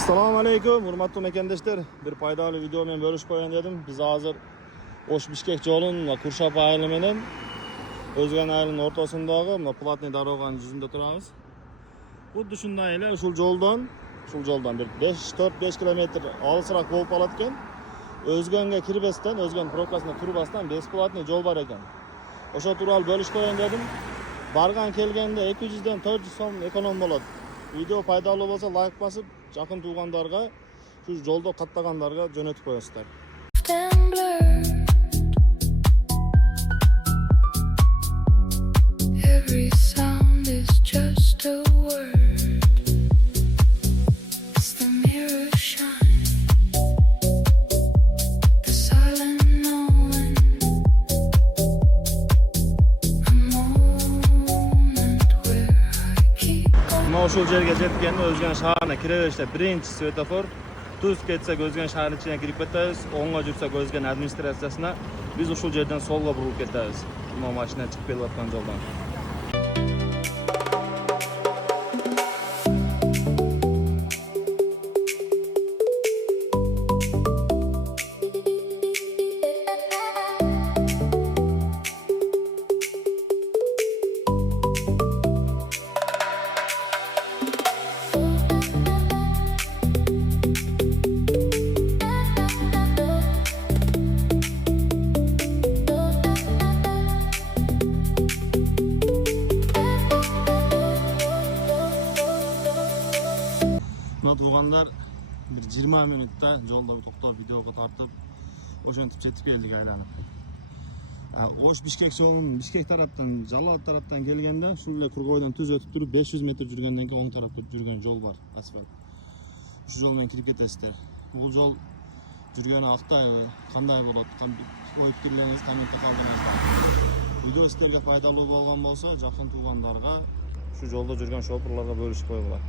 Assalomu alaykum, hurmatli mekandoshlar. Bir foydali video bilan bo'lishib qo'yaman dedim. Biz hozir O'sh-Bishkek yo'lini va Kurshab ayli bilan O'zgan aylining o'rtasidagi mana platniy daroganing yuzida turamiz. Xuddi shundan ele shu yo'ldan bir 4-5 kilometr olisroq bo'lib qolayotgan. O'zganga kirbesdan, O'zgan probkasini turbasdan besplatniy yo'l bor ekan. O'sha turali bo'lishib qo'yaman dedim. Bargan kelganda 200 dan 400 so'm ekonom bo'ladi. Video foydali bo'lsa like bosib, yaqin tuğanlarga, şu yolda qatlaganlarga jo'natib qo'yasizlar. Every sound is just a word. It's the mirror shine, the silent knowing, a moment where I keep going. Mana shu yerga yetganda O'zgan shaharga kiraverishda birinchi svetofor tuz ketsak O'zgan shahar ichiga kirib ketamiz, o'ngga yursak O'zgan administratsiyasina, biz shu yerdan solga burilib ketamiz. Mana mashina chiqib kelayotgan yo'ldan. Tuğanlar bir 20 minutda yolda to'xtab videoga tortib o'shantib yetib keldik aylanib. O'sh-Bishkek yo'lini Bishkek tarafdan, Jalolot tarafdan kelganda shunday Qurg'oydan tuz o'tib turib 500 metr yurgandan keyin o'ng tarafga yurgan yo'l bor, asfalt. Shu yo'ldan kirib ketasizlar. Bu yo'l yurgani Aqtay va qanday bo'ladi? Qo'yib turlaringiz kommentda qoldiringizlar. Video sizlarga foydali bo'lgan bo'lsa, yaqin tuğanlarga, shu yo'lda yurgan shoferlarga bo'lishib qo'yinglar.